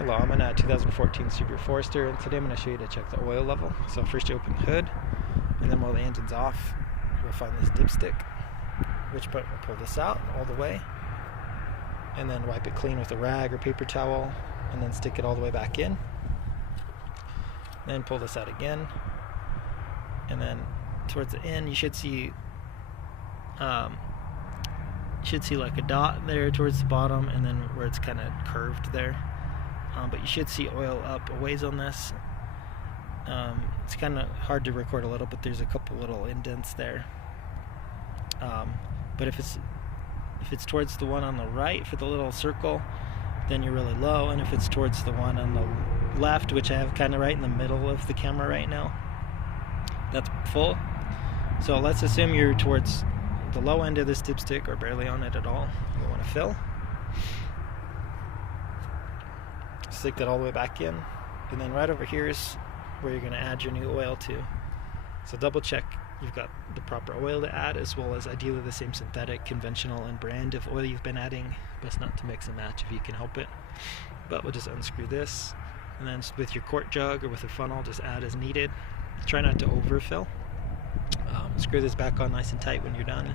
Hello, I'm in a 2014 Subaru Forester, and today I'm going to show you to check the oil level. So first you open the hood, and then while the engine's off, you'll find this dipstick, which point we'll pull this out all the way, and then wipe it clean with a rag or paper towel, and then stick it all the way back in. Then pull this out again, and then towards the end you should see like a dot there towards the bottom, and then where it's kind of curved there. But you should see oil up a ways on this. It's kind of hard to record a little, but there's a couple little indents there. But if it's towards the one on the right for the little circle, then you're really low, and if it's towards the one on the left, which I have kind of right in the middle of the camera right now, that's full. So let's assume you're towards the low end of this dipstick or barely on it at all. You want to fill. Stick that all the way back in, and then right over here is where you're going to add your new oil to. So double check you've got the proper oil to add, as well as ideally the same synthetic, conventional, and brand of oil you've been adding. Best not to mix and match if you can help it. But we'll just unscrew this, and then with your quart jug or with a funnel, just add as needed. Try not to overfill. Screw this back on nice and tight when you're done,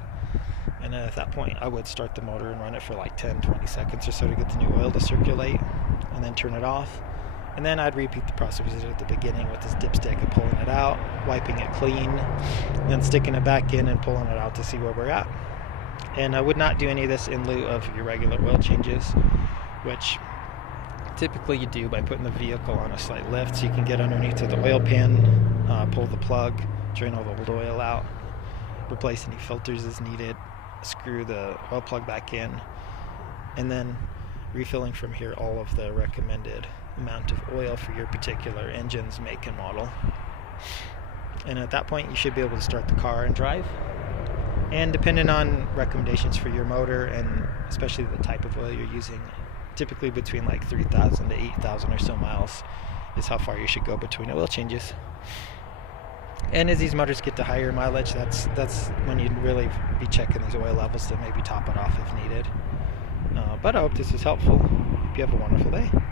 and then at that point I would start the motor and run it for like 10-20 seconds or so to get the new oil to circulate, and then turn it off. And then I'd repeat the process at the beginning with this dipstick of pulling it out, wiping it clean, then sticking it back in and pulling it out to see where we're at. And I would not do any of this in lieu of your regular oil changes, which typically you do by putting the vehicle on a slight lift so you can get underneath to the oil pan, pull the plug, drain all the old oil out, replace any filters as needed, screw the oil plug back in, and then refilling from here all of the recommended amount of oil for your particular engine's make and model. And at that point you should be able to start the car and drive. And depending on recommendations for your motor, and especially the type of oil you're using, typically between like 3,000 to 8,000 or so miles is how far you should go between oil changes. And as these motors get to higher mileage, that's when you'd really be checking these oil levels to maybe top it off if needed. But I hope this is helpful. Hope you have a wonderful day.